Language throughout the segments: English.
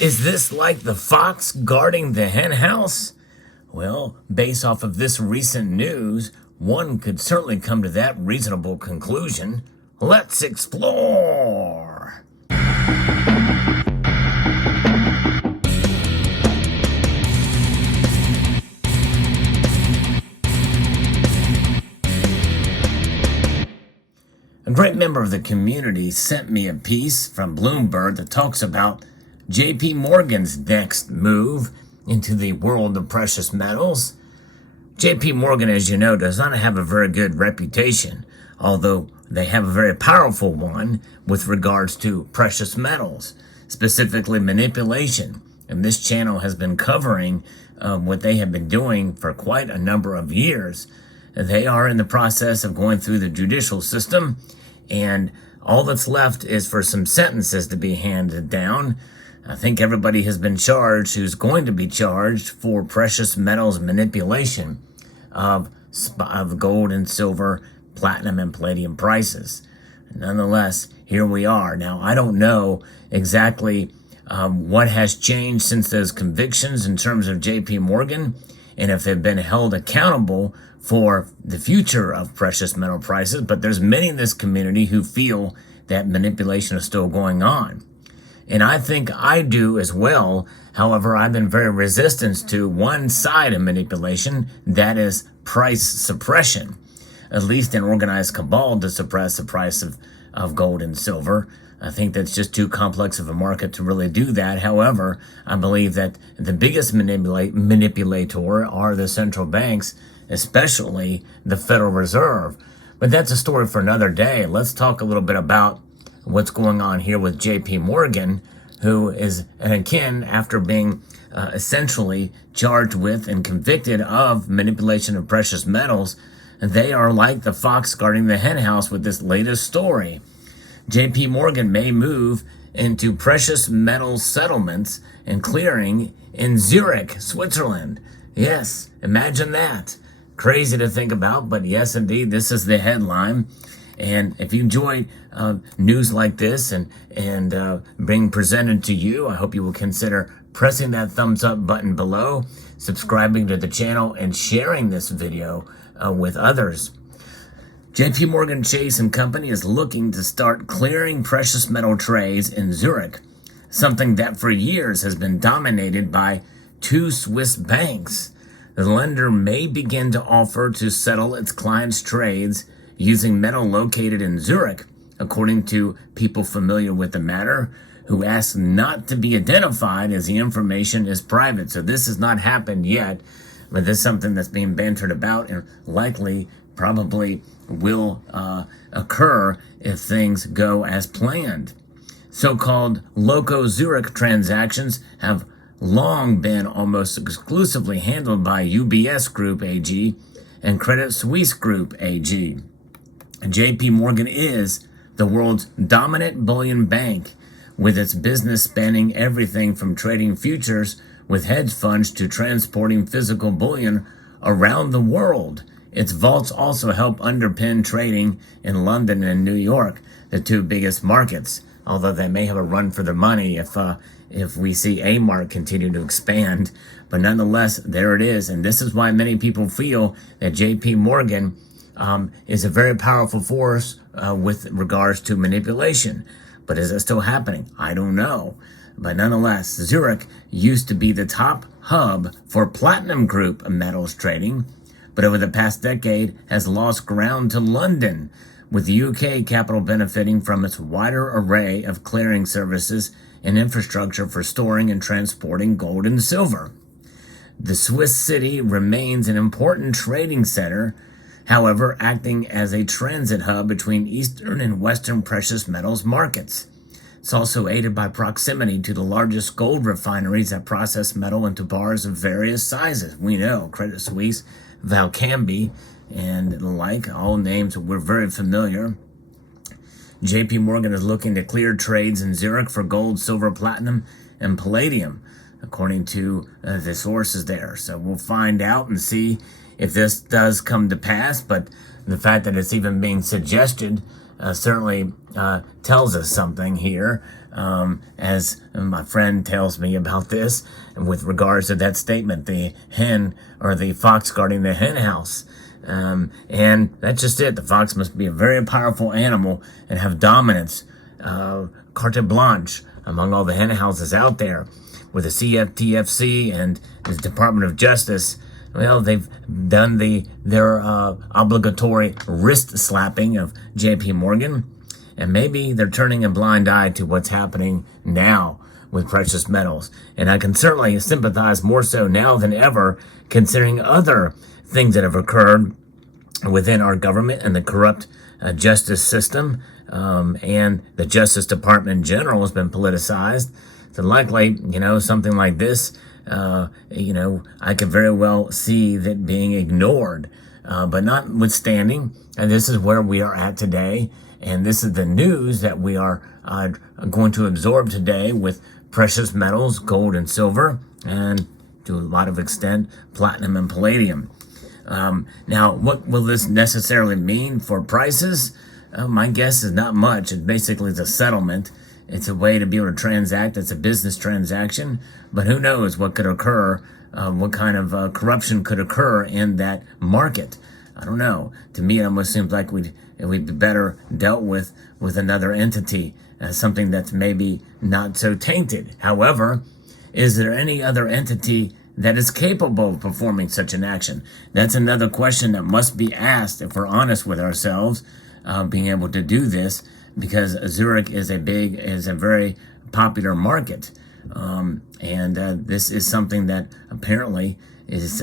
Is this like the fox guarding the hen house? Well, based off of this recent news, one could certainly come to that reasonable conclusion. Let's explore! A great member of the community sent me a piece from Bloomberg that talks about JP Morgan's next move into the world of precious metals. JP Morgan, as you know, does not have a very good reputation, although they have a very powerful one with regards to precious metals, specifically manipulation. And this channel has been covering what they have been doing for quite a number of years. They are in the process of going through the judicial system, and all that's left is for some sentences to be handed down. I think everybody has been charged who's going to be charged for precious metals manipulation of gold and silver, platinum and palladium prices. Nonetheless, here we are. Now, I don't know exactly what has changed since those convictions in terms of JP Morgan, and if they've been held accountable for the future of precious metal prices, but there's many in this community who feel that manipulation is still going on. And I think I do as well. However, I've been very resistant to one side of manipulation, that is price suppression, at least an organized cabal to suppress the price of gold and silver. I think that's just too complex of a market to really do that. However, I believe that the biggest manipulator are the central banks, especially the Federal Reserve. But that's a story for another day. Let's talk a little bit about what's going on here with JP Morgan, who is akin after being essentially charged with and convicted of manipulation of precious metals. They are like the fox guarding the hen house with this latest story. JP Morgan may move into precious metal settlements and clearing in Zurich, Switzerland. Yes, imagine that. Crazy to think about, but yes, indeed, this is the headline. And if you enjoy news like this and being presented to you, I hope you will consider pressing that thumbs up button below, subscribing to the channel, and sharing this video with others. JP Morgan Chase and Company is looking to start clearing precious metal trades in Zurich, something that for years has been dominated by two Swiss banks. The lender may begin to offer to settle its clients' trades using metal located in Zurich, according to people familiar with the matter, who asked not to be identified as the information is private. So this has not happened yet, but this is something that's being bantered about and likely probably will occur if things go as planned. So-called Loco Zurich transactions have long been almost exclusively handled by UBS Group AG and Credit Suisse Group AG. JP Morgan is the world's dominant bullion bank, with its business spanning everything from trading futures with hedge funds to transporting physical bullion around the world. Its vaults also help underpin trading in London and New York, the two biggest markets, although they may have a run for their money if we see A-Mark continue to expand. But nonetheless, there it is. And this is why many people feel that JP Morgan is a very powerful force with regards to manipulation. But is it still happening? I don't know. But nonetheless, Zurich used to be the top hub for platinum group metals trading, but over the past decade has lost ground to London, with the UK capital benefiting from its wider array of clearing services and infrastructure for storing and transporting gold and silver. The Swiss city remains an important trading center, however, acting as a transit hub between Eastern and Western precious metals markets. It's also aided by proximity to the largest gold refineries that process metal into bars of various sizes. We know Credit Suisse, Valcambi, and the like, all names we're very familiar. JP Morgan is looking to clear trades in Zurich for gold, silver, platinum, and palladium, according to the sources there. So we'll find out and see if this does come to pass, but the fact that it's even being suggested certainly tells us something here, as my friend tells me about this with regards to that statement, the hen or the fox guarding the hen house. And that's just it. The fox must be a very powerful animal and have dominance, carte blanche, among all the hen houses out there. With the CFTFC and the Department of Justice, well, they've done their obligatory wrist slapping of J.P. Morgan, and maybe they're turning a blind eye to what's happening now with precious metals. And I can certainly sympathize more so now than ever, considering other things that have occurred within our government and the corrupt justice system, and the Justice Department in general has been politicized. So likely, something like this, I could very well see that being ignored. But notwithstanding, and this is where we are at today, and this is the news that we are going to absorb today with precious metals, gold and silver, and to a lot of extent, platinum and palladium. Now, what will this necessarily mean for prices? My guess is not much. It basically is a settlement. It's a way to be able to transact. It's a business transaction. But who knows what could occur, what kind of corruption could occur in that market. I don't know. To me, it almost seems like we'd be better dealt with another entity, something that's maybe not so tainted. However, is there any other entity that is capable of performing such an action? That's another question that must be asked if we're honest with ourselves, being able to do this, because Zurich is a very popular market. And this is something that apparently is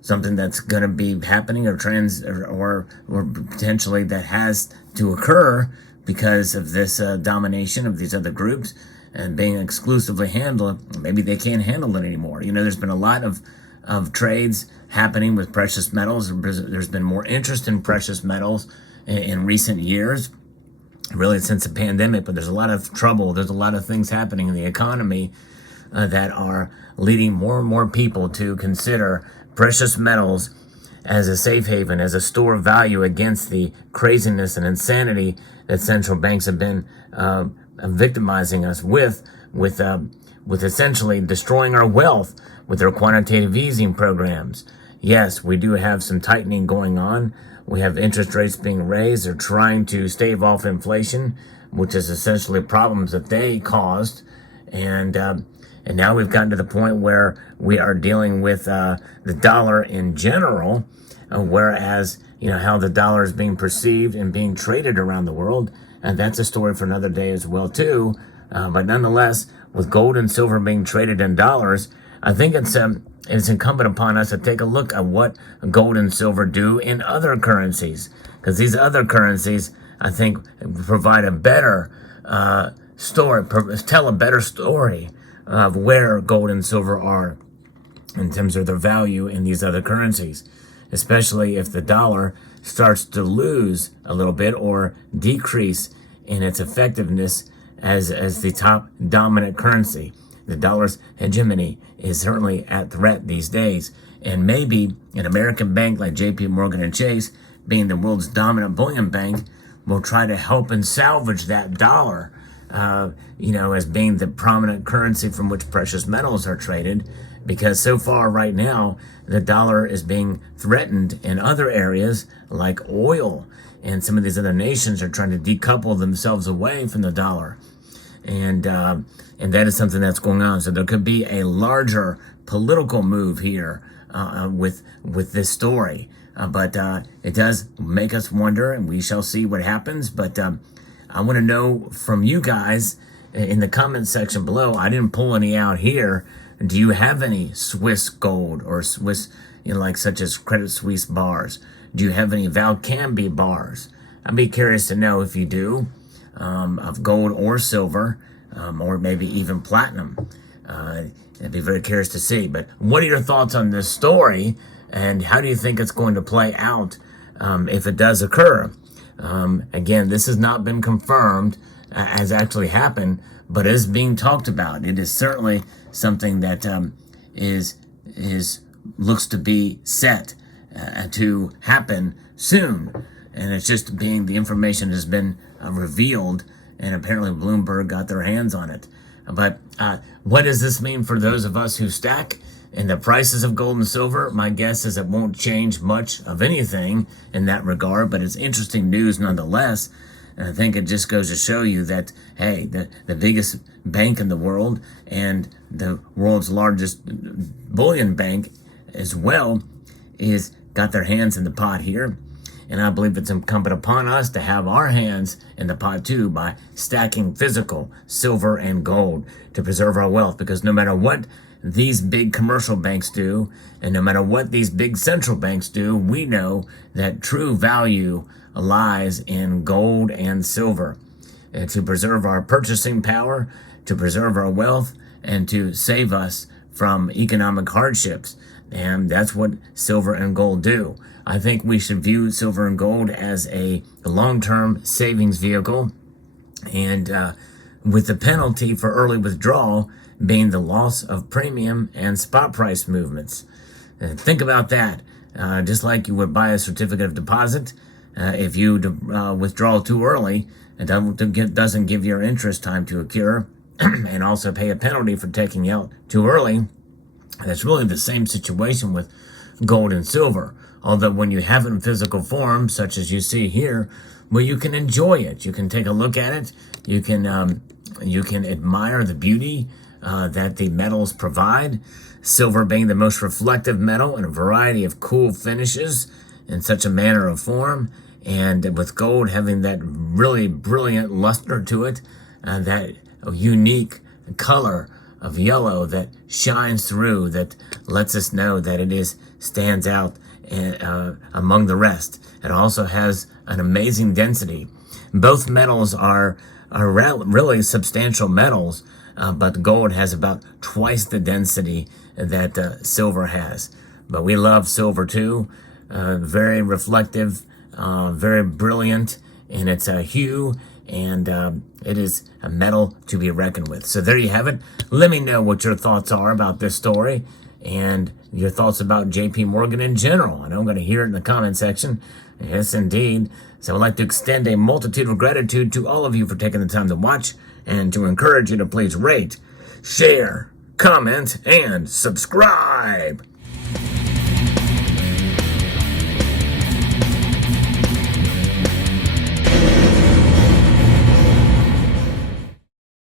something that's going to be happening or potentially that has to occur because of this domination of these other groups and being exclusively handled. Maybe they can't handle it anymore. There's been a lot of trades happening with precious metals. There's been more interest in precious metals in recent years, really since the pandemic, but there's a lot of trouble. There's a lot of things happening in the economy that are leading more and more people to consider precious metals as a safe haven, as a store of value against the craziness and insanity that central banks have been victimizing us with essentially destroying our wealth with their quantitative easing programs. Yes, we do have some tightening going on. We have interest rates being raised. They're trying to stave off inflation, which is essentially problems that they caused. And now we've gotten to the point where we are dealing with the dollar in general, whereas, how the dollar is being perceived and being traded around the world. And that's a story for another day as well, too. But nonetheless, with gold and silver being traded in dollars, I think it's incumbent upon us to take a look at what gold and silver do in other currencies, because these other currencies, I think, provide a better story, tell a better story of where gold and silver are in terms of their value in these other currencies, especially if the dollar starts to lose a little bit or decrease in its effectiveness as the top dominant currency. The dollar's hegemony is certainly at threat these days. And maybe an American bank like J.P. Morgan and Chase, being the world's dominant bullion bank, will try to help and salvage that dollar, as being the prominent currency from which precious metals are traded. Because so far right now, the dollar is being threatened in other areas like oil. And some of these other nations are trying to decouple themselves away from the dollar. And that is something that's going on. So there could be a larger political move here with this story. But it does make us wonder, and we shall see what happens. But I want to know from you guys in the comment section below. I didn't pull any out here. Do you have any Swiss gold or Swiss, such as Credit Suisse bars? Do you have any Valcambi bars? I'd be curious to know if you do, of gold or silver, or maybe even platinum. I'd be very curious to see. But what are your thoughts on this story, and how do you think it's going to play out if it does occur? Again, this has not been confirmed as actually happened, but is being talked about. It is certainly something that looks to be set to happen soon. and it's just being the information has been revealed, and apparently Bloomberg got their hands on it. But what does this mean for those of us who stack? And the prices of gold and silver, my guess is it won't change much of anything in that regard, but it's interesting news nonetheless. And I think it just goes to show you that, hey, the biggest bank in the world and the world's largest bullion bank as well is got their hands in the pot here. And I believe it's incumbent upon us to have our hands in the pot too by stacking physical silver and gold to preserve our wealth. Because no matter what these big commercial banks do, and no matter what these big central banks do, we know that true value lies in gold and silver. And to preserve our purchasing power, to preserve our wealth, and to save us from economic hardships. And that's what silver and gold do. I think we should view silver and gold as a long-term savings vehicle, and with the penalty for early withdrawal being the loss of premium and spot price movements. Think about that. Just like you would buy a certificate of deposit, if you withdraw too early, it doesn't give your interest time to occur, and also pay a penalty for taking out too early. That's really the same situation with gold and silver. Although when you have it in physical form, such as you see here, well, you can enjoy it. You can take a look at it. You can admire the beauty that the metals provide. Silver being the most reflective metal in a variety of cool finishes in such a manner of form, and with gold having that really brilliant luster to it, that unique color of yellow that shines through, that lets us know that it stands out among the rest. It also has an amazing density. Both metals are really substantial metals, but gold has about twice the density that silver has. But we love silver too. Very reflective, very brilliant in its hue, and it is a metal to be reckoned with. So there you have it. Let me know what your thoughts are about this story and your thoughts about JP Morgan in general. I know I'm going to hear it in the comment section. Yes, indeed. So I'd like to extend a multitude of gratitude to all of you for taking the time to watch, and to encourage you to please rate, share, comment, and subscribe.